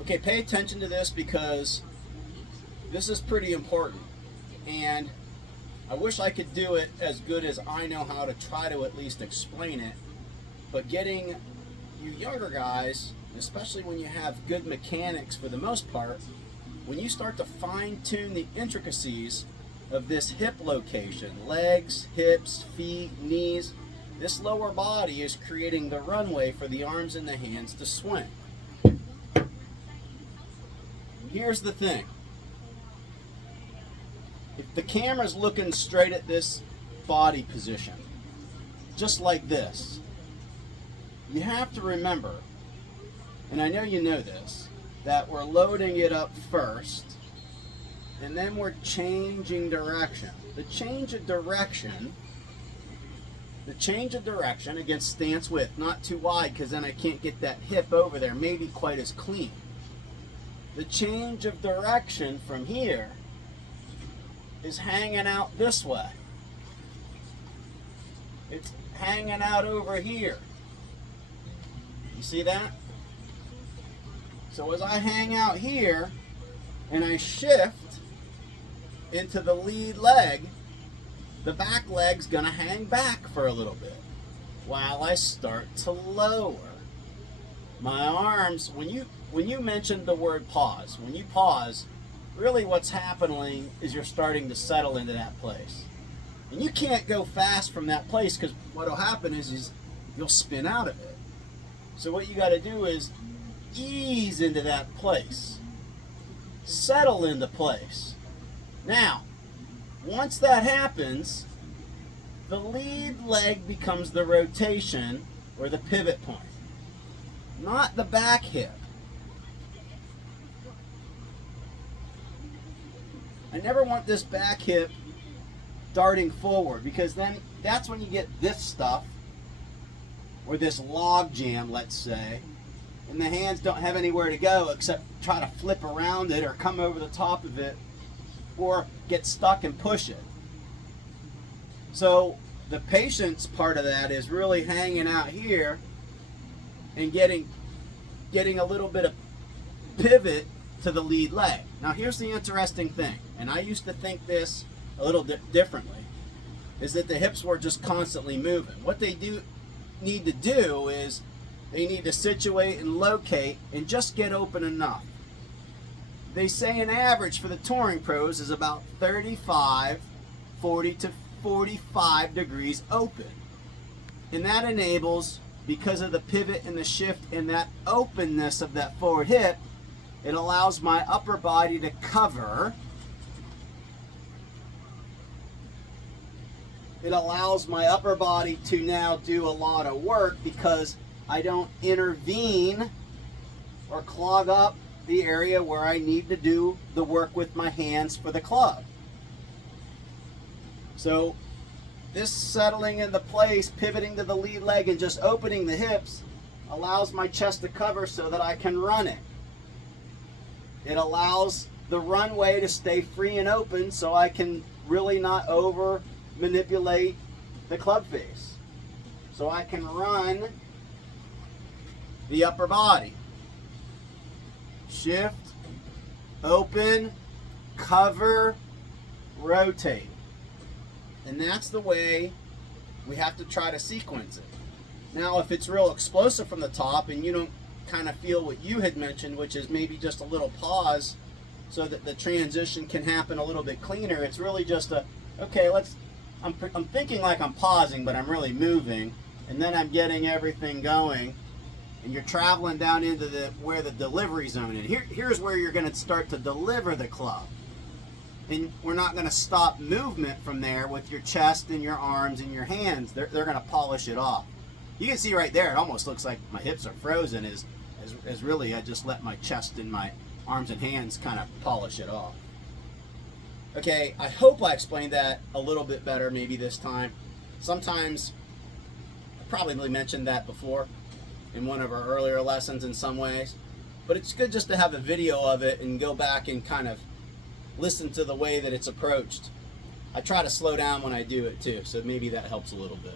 Okay, pay attention to this because this is pretty important. And I wish I could do it as good as I know how to try to at least explain it. But getting you younger guys, especially when you have good mechanics for the most part, when you start to fine tune the intricacies of this hip location, legs, hips, feet, knees, this lower body is creating the runway for the arms and the hands to swing. Here's the thing. If the camera's looking straight at this body position, just like this, you have to remember, and I know you know this, that we're loading it up first, and then we're changing direction. The change of direction against stance width, not too wide because then I can't get that hip over there, maybe quite as clean. The change of direction from here is hanging out this way. It's hanging out over here. You see that? So as I hang out here and I shift into the lead leg, the back leg's gonna hang back for a little bit while I start to lower. My arms, when you mentioned the word pause, when you pause, really what's happening is you're starting to settle into that place. And you can't go fast from that place because what'll happen is you'll spin out of it. So what you gotta do is ease into that place. Settle into place. Now, once that happens, the lead leg becomes the rotation or the pivot point, not the back hip. I never want this back hip darting forward because then that's when you get this stuff or this log jam, let's say, and the hands don't have anywhere to go except try to flip around it or come over the top of it or get stuck and push it. So the patience part of that is really hanging out here and getting a little bit of pivot to the lead leg. Now here's the interesting thing, and I used to think this a little differently, is that the hips were just constantly moving. What they need to do is they need to situate and locate and just get open enough. They say an average for the touring pros is about 40 to 45 degrees open. And that enables, because of the pivot and the shift and that openness of that forward hip, it allows my upper body to cover. It allows my upper body to now do a lot of work because I don't intervene or clog up the area where I need to do the work with my hands for the club. So this settling into place, pivoting to the lead leg and just opening the hips allows my chest to cover so that I can run it. It allows the runway to stay free and open so I can really not over manipulate the club face. So I can run the upper body. Shift, open, cover, rotate. And that's the way we have to try to sequence it. Now, if it's real explosive from the top and you don't kind of feel what you had mentioned, which is maybe just a little pause so that the transition can happen a little bit cleaner, it's really just I'm thinking like I'm pausing, but I'm really moving, and then I'm getting everything going, and you're traveling down into where the delivery zone is. Here's where you're going to start to deliver the club. And we're not going to stop movement from there with your chest and your arms and your hands. They're going to polish it off. You can see right there, it almost looks like my hips are frozen as really I just let my chest and my arms and hands kind of polish it off. Okay, I hope I explained that a little bit better maybe this time. Sometimes, I probably mentioned that before in one of our earlier lessons in some ways, but it's good just to have a video of it and go back and kind of listen to the way that it's approached. I try to slow down when I do it too, so maybe that helps a little bit.